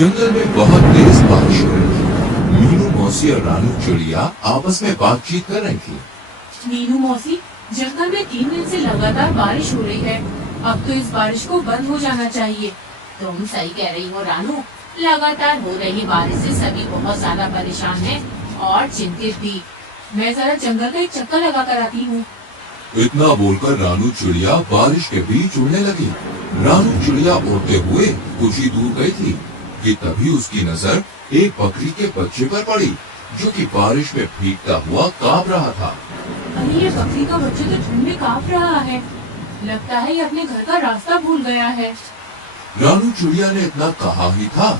जंगल में बहुत तेज बारिश हो रही थी। मीनू मौसी और रानू चिड़िया आपस में बातचीत कर रही थी। मीनू मौसी, जंगल में 3 दिन से लगातार बारिश हो रही है। अब तो इस बारिश को बंद हो जाना चाहिए। तुम सही कह रही हो रानू, लगातार हो रही बारिश से सभी बहुत ज्यादा परेशान हैं और चिंतित भी। मैं जरा जंगल का एक चक्कर लगा कर आती हूँ। इतना बोलकर रानू चिड़िया बारिश के बीच उड़ने लगी। रानू चिड़िया उड़ते हुए कुछ ही दूर गई थी कि तभी उसकी नजर एक बकरी के बच्चे पर पड़ी, जो कि बारिश में भीगता हुआ कांप रहा था। अरे ये बकरी का बच्चा तो ठंड में कांप रहा है। लगता है ये अपने घर का रास्ता भूल गया है। रानू चिड़िया ने इतना कहा ही था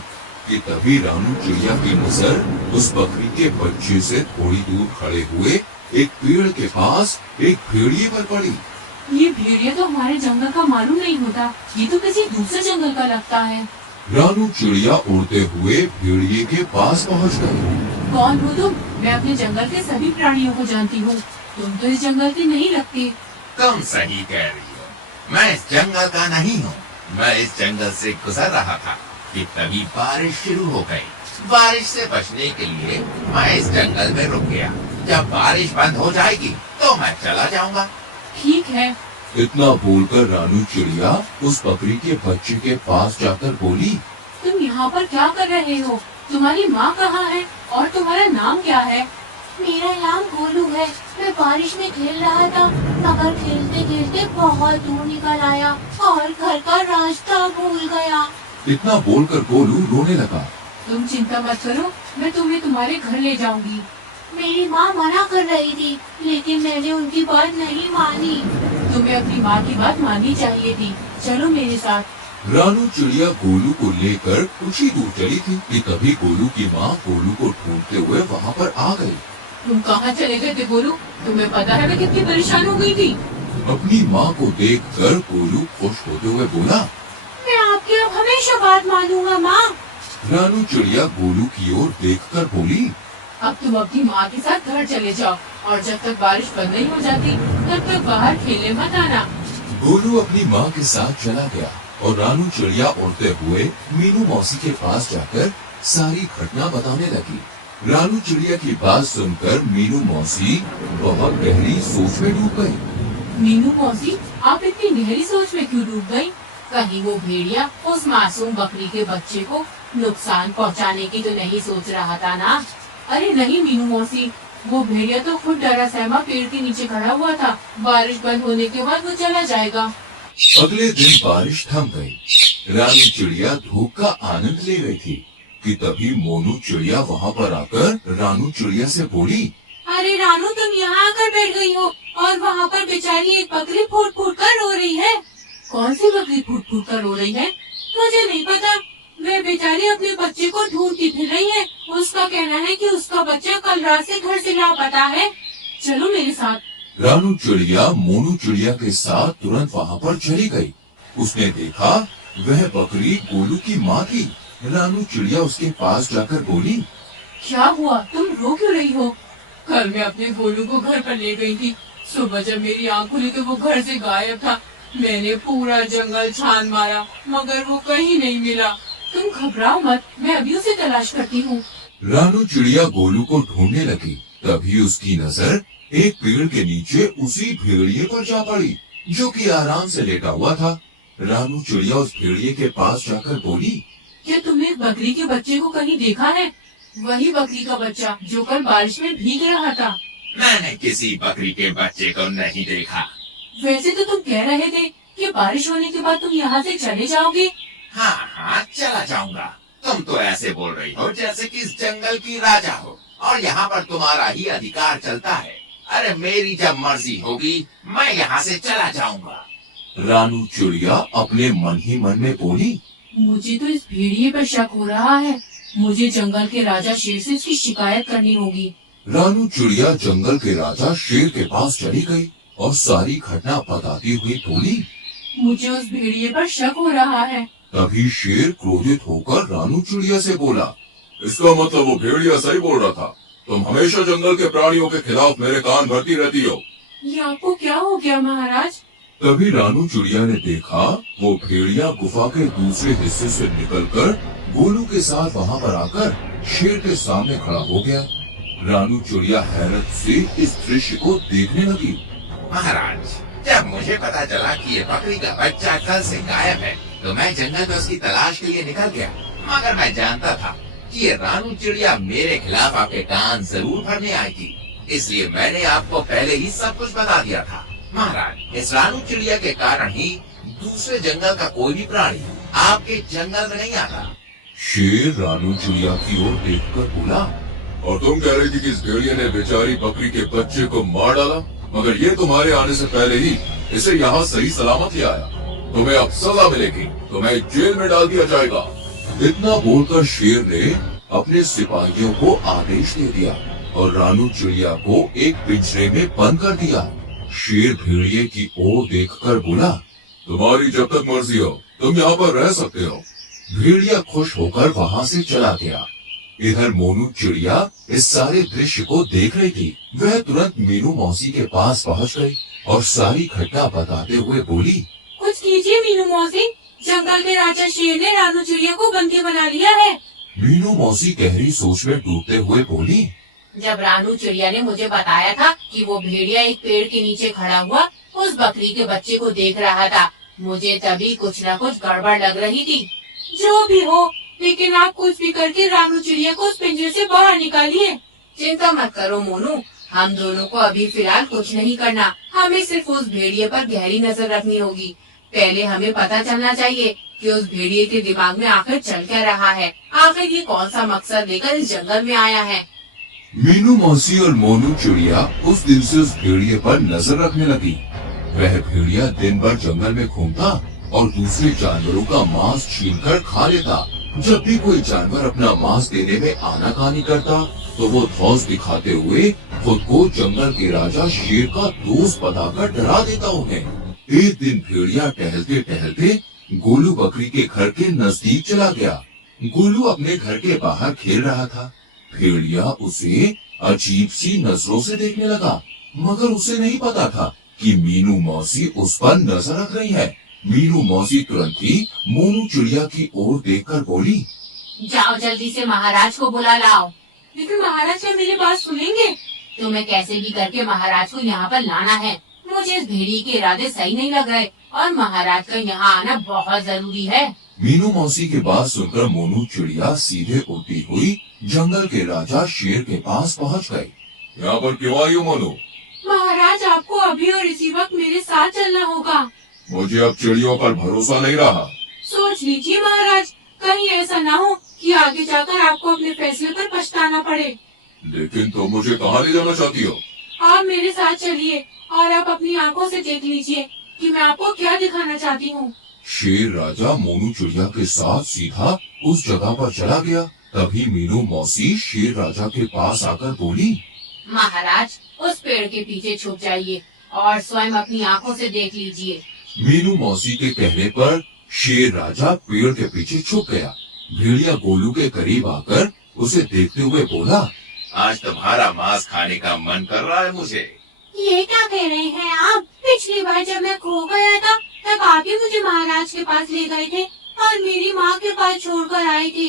कि तभी रानू चिड़िया की नजर उस बकरी के बच्चे से थोड़ी दूर खड़े हुए एक पेड़ के पास एक भेड़िए पर पड़ी। ये भेड़िया तो हमारे जंगल का मालूम नहीं होता, ये तो किसी दूसरे जंगल का लगता है। रानू चिड़िया उड़ते हुए भेड़िए के पास पहुंच गई। कौन हो तुम? मैं अपने जंगल के सभी प्राणियों को जानती हूँ। तुम तो इस जंगल की नहीं लगती। तुम सही कह रही हो, मैं इस जंगल का नहीं हूँ। मैं इस जंगल से गुजर रहा था कि तभी बारिश शुरू हो गई। बारिश से बचने के लिए मैं इस जंगल में रुक गया। जब बारिश बंद हो जाएगी तो मैं चला जाऊंगा। ठीक है। इतना बोलकर रानू चिड़िया उस बकरी के बच्चे के पास जाकर बोली, तुम यहाँ पर क्या कर रहे हो? तुम्हारी माँ कहाँ है और तुम्हारा नाम क्या है? मेरा नाम गोलू है। मैं बारिश में खेल रहा था, मगर खेलते खेलते बहुत दूर निकल आया और घर का रास्ता भूल गया। इतना बोलकर गोलू रोने लगा। तुम चिंता मत करो, मैं तुम्हें तुम्हारे घर ले जाऊंगी। मेरी माँ मना कर रही थी, लेकिन मैंने उनकी बात नहीं मानी। तुम्हें अपनी माँ की बात माननी चाहिए थी। चलो मेरे साथ। रानू चिड़िया गोलू को लेकर कुछ ही दूर चली थी कि तभी गोलू की माँ गोलू को ढूंढते हुए वहाँ पर आ गई। तुम कहाँ चले गए थे गोलू? तुम्हें पता है मैं कितनी परेशान हो गई थी। अपनी माँ को देखकर गोलू खुश होते हुए बोला, मैं आपकी अब हमेशा बात मानूंगा माँ। रानू चिड़िया गोलू की ओर देखकर बोली, अब तुम अपनी माँ के साथ घर चले जाओ और जब तक बारिश बंद नहीं हो जाती तब तक बाहर खेलने मत आना। गोलू अपनी माँ के साथ चला गया और रानू चिड़िया उड़ते हुए मीनू मौसी के पास जाकर सारी घटना बताने लगी। रानू चिड़िया की बात सुनकर मीनू मौसी बहुत गहरी सोच में डूब गई। मीनू मौसी, आप इतनी गहरी सोच में क्यों डूब गई? कहीं वो भेड़िया उस मासूम बकरी के बच्चे को नुकसान पहुंचाने की तो नहीं सोच रहा था ना? अरे नहीं मीनू मौसी, वो भेड़िया तो खुद डरा सहमा पेड़ के नीचे खड़ा हुआ था। बारिश बंद होने के बाद वो चला जाएगा। अगले दिन बारिश थम गई। रानू चिड़िया धूप का आनंद ले रही थी कि तभी मोनू चिड़िया वहाँ पर आकर रानू चिड़िया से बोली, अरे रानू, तुम यहाँ आकर बैठ गई हो और वहाँ पर बेचारी एक बकरी फूट फूट कर रो रही है। कौन सी बकरी फूट फूट कर रो रही है? मुझे नहीं पता। वह बेचारी अपने बच्चे को ढूंढती फिर रही है। उसका कहना है कि उसका बच्चा कल रात से घर से लापता है। चलो मेरे साथ। रानू चिड़िया मोनू चिड़िया के साथ तुरंत वहाँ पर चली गई। उसने देखा वह बकरी गोलू की माँ थी। रानू चिड़िया उसके पास जाकर बोली, क्या हुआ? तुम रो क्यों रही हो? कल मैं अपने गोलू को घर पर ले गई थी। सुबह जब मेरी आँख खुली तो वो घर से गायब था। मैंने पूरा जंगल छान मारा मगर वो कहीं नहीं मिला। तुम घबराओ मत, मैं अभी उसे तलाश करती हूँ। रानू चिड़िया गोलू को ढूंढने लगी। तभी उसकी नजर एक पेड़ के नीचे उसी भेड़िए पर जा पड़ी, जो कि आराम से लेटा हुआ था। रानू चिड़िया उस भेड़िए के पास जाकर बोली, क्या तुमने बकरी के बच्चे को कहीं देखा है? वही बकरी का बच्चा जो कल बारिश में भीग रहा था। मैंने किसी बकरी के बच्चे को नहीं देखा। वैसे तो तुम कह रहे थे कि बारिश होने के बाद तुम यहाँ से चले जाओगे। हाँ हाँ, चला जाऊंगा। तुम तो ऐसे बोल रही हो जैसे कि इस जंगल की राजा हो और यहाँ पर तुम्हारा ही अधिकार चलता है। अरे मेरी जब मर्जी होगी मैं यहाँ से चला जाऊंगा। रानू चिड़िया अपने मन ही मन में बोली, मुझे तो इस भेड़िए पर शक हो रहा है। मुझे जंगल के राजा शेर से इसकी शिकायत करनी होगी। रानू चिड़िया जंगल के राजा शेर के पास चली गई और सारी घटना बताती हुई बोली, मुझे उस भेड़िए पर शक हो रहा है। तभी शेर क्रोधित होकर रानू चिड़िया से बोला, इसका मतलब वो भेड़िया सही बोल रहा था। तुम हमेशा जंगल के प्राणियों के खिलाफ मेरे कान भरती रहती हो। ये आपको क्या हो गया महाराज? तभी रानू चिड़िया ने देखा वो भेड़िया गुफा के दूसरे हिस्से से निकलकर गोलू के साथ वहाँ पर आकर शेर के सामने खड़ा हो गया। रानू चिड़िया हैरत से इस दृश्य को देखने लगी। महाराज, जब मुझे पता चला कि ये बकरी का बच्चा कल से गायब है, तो मैं जंगल में उसकी तलाश के लिए निकल गया। मगर मैं जानता था कि ये रानू चिड़िया मेरे खिलाफ आपके कान जरूर भरने आएगी, इसलिए मैंने आपको पहले ही सब कुछ बता दिया था। महाराज, इस रानू चिड़िया के कारण ही दूसरे जंगल का कोई भी प्राणी आपके जंगल में नहीं आता। शेर रानू चिड़िया की ओर देखकर बोला, और तुम कह रही थी कि इस भेड़िए ने बेचारी बकरी के बच्चे को मार डाला, मगर ये तुम्हारे आने से पहले ही इसे यहाँ सही सलामत ले आया। तुम्हें अब सजा मिलेगी, तुम्हें जेल में डाल दिया जाएगा। इतना बोलकर शेर ने अपने सिपाहियों को आदेश दे दिया और रानू चिड़िया को एक पिंजरे में बंद कर दिया। शेर भेड़िए की ओर देखकर बोला, तुम्हारी जब तक मर्जी हो तुम यहाँ पर रह सकते हो। भेड़िया खुश होकर वहाँ से चला गया। इधर मोनू चिड़िया इस सारे दृश्य को देख रही थी। वह तुरंत मीनू मौसी के पास पहुँच गई और सारी घटना बताते हुए बोली, कुछ कीजिए मीनू मौसी, जंगल के राजा शेर ने रानू चिड़िया को बंदी बना लिया है। मीनू मौसी गहरी सोच में डूबते हुए बोली, जब रानू चिड़िया ने मुझे बताया था कि वो भेड़िया एक पेड़ के नीचे खड़ा हुआ उस बकरी के बच्चे को देख रहा था, मुझे तभी कुछ न कुछ गड़बड़ लग रही थी। जो भी हो, लेकिन आप कुछ भी करके रानू चिड़िया को उस पिंजरे से बाहर निकालिए। चिंता मत करो मोनू, हम दोनों को अभी फिलहाल कुछ नहीं करना। हमें सिर्फ उस भेड़िए पर गहरी नजर रखनी होगी। पहले हमें पता चलना चाहिए कि उस भेड़िए के दिमाग में आखिर चल क्या रहा है, आखिर ये कौन सा मकसद लेकर इस जंगल में आया है। मीनू मौसी और मोनू चिड़िया उस दिन से उस भेड़िए पर नजर रखने लगी। वह भेड़िया दिन भर जंगल में घूमता और दूसरे जानवरों का मांस छीनकर खा लेता। जब भी कोई जानवर अपना मांस देने में आनाकानी करता तो वो धौंस दिखाते हुए खुद को जंगल के राजा शेर का दोस्त बताकर डरा देता उन्हें। एक दिन भेड़िया टहलते टहलते गोलू बकरी के घर के नजदीक चला गया। गोलू अपने घर के बाहर खेल रहा था। भेड़िया उसे अजीब सी नजरों से देखने लगा, मगर उसे नहीं पता था कि मीनू मौसी उस पर नजर रख रही है। मीनू मौसी तुरंत ही मोनू चिड़िया की ओर देखकर बोली, जाओ जल्दी से महाराज को बुला लाओ। लेकिन महाराज क्या मेरी बात सुनेंगे? तुम्हें कैसे भी करके महाराज को यहाँ पर लाना है। मुझे इस भेड़िए के इरादे सही नहीं लग रहे और महाराज का यहाँ आना बहुत जरूरी है। मीनू मौसी की बात सुनकर मोनू चिड़िया सीधे उड़ती हुई जंगल के राजा शेर के पास पहुँच गई। यहाँ पर क्यों आई हो मोनू? महाराज, आपको अभी और इसी वक्त मेरे साथ चलना होगा। मुझे अब चिड़ियों पर भरोसा नहीं रहा। सोच लीजिए महाराज, कहीं ऐसा ना हो कि आगे जाकर आपको अपने फैसले पर पछताना पड़े। लेकिन तुम मुझे कहाँ ले जाना चाहती हो? आप मेरे साथ चलिए और आप अपनी आंखों से देख लीजिए कि मैं आपको क्या दिखाना चाहती हूँ। शेर राजा मोनू चिड़िया के साथ सीधा उस जगह पर चला गया। तभी मीनू मौसी शेर राजा के पास आकर बोली, महाराज, उस पेड़ के पीछे छुप जाइए और स्वयं अपनी आंखों से देख लीजिए। मीनू मौसी के कहने पर शेर राजा पेड़ के पीछे छुप गया। भेड़िया गोलू के करीब आकर उसे देखते हुए बोला, आज तुम्हारा मांस खाने का मन कर रहा है मुझे। ये क्या कह रहे हैं आप? पिछली बार जब मैं खो गया था तब आप ही मुझे महाराज के पास ले गए थे और मेरी माँ के पास छोड़कर आए थे।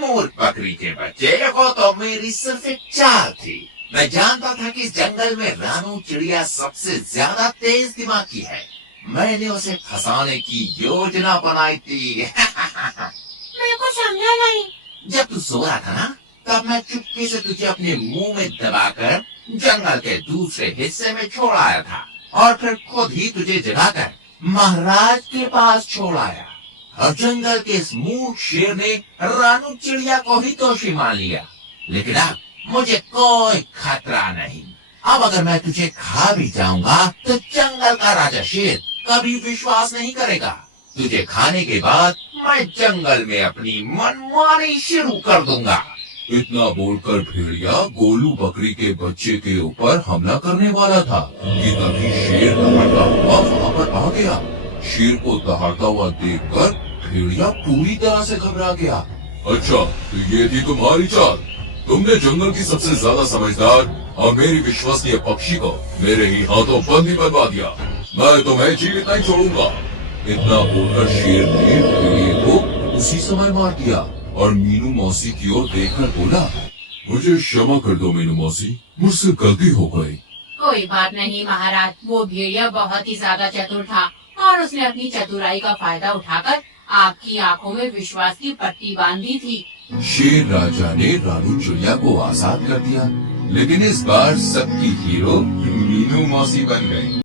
मूर्ख बकरी के बच्चे, को तो मेरी सिर्फ एक चाल थी। मैं जानता था कि इस जंगल में रानू चिड़िया सबसे ज्यादा तेज दिमाग की है। मैंने उसे फंसाने की योजना बनाई थी। मैं कुछ समझा नहीं। जब तू सो रहा था ना, तब मैं चुपके से तुझे अपने मुंह में दबाकर जंगल के दूसरे हिस्से में छोड़ आया था और फिर खुद ही तुझे जगाकर महाराज के पास छोड़ आया। और जंगल के इस मूर्ख शेर ने रानू चिड़िया को ही दोषी मान लिया। लेकिन अब मुझे कोई खतरा नहीं। अब अगर मैं तुझे खा भी जाऊंगा तो जंगल का राजा शेर कभी विश्वास नहीं करेगा। तुझे खाने के बाद मैं जंगल में अपनी मनमानी शुरू कर दूंगा। इतना बोलकर भेड़िया गोलू बकरी के बच्चे के ऊपर हमला करने वाला था कि तभी शेर दहाड़ता हुआ वहाँ पर आ गया। शेर को दहाड़ता हुआ देखकर भेड़िया पूरी तरह से घबरा गया। अच्छा, तो ये थी तुम्हारी चाल? तुमने जंगल की सबसे ज्यादा समझदार और मेरी विश्वसनीय पक्षी को मेरे ही हाथों बंदी बनवा दिया। मैं तुम्हें जीवित नहीं छोड़ूंगा। इतना बोलकर शेर ने भेड़िए को उसी समय मार दिया। और मीनू मौसी की ओर देखकर बोला, मुझे क्षमा कर दो मीनू मौसी, मुझसे गलती हो गई। कोई बात नहीं महाराज, वो भेड़िया बहुत ही ज्यादा चतुर था और उसने अपनी चतुराई का फायदा उठाकर आपकी आंखों में विश्वास की पट्टी बांध दी थी। शेर राजा ने रानू चिड़िया को आजाद कर दिया, लेकिन इस बार सबकी हीरो मीनू मौसी बन गई।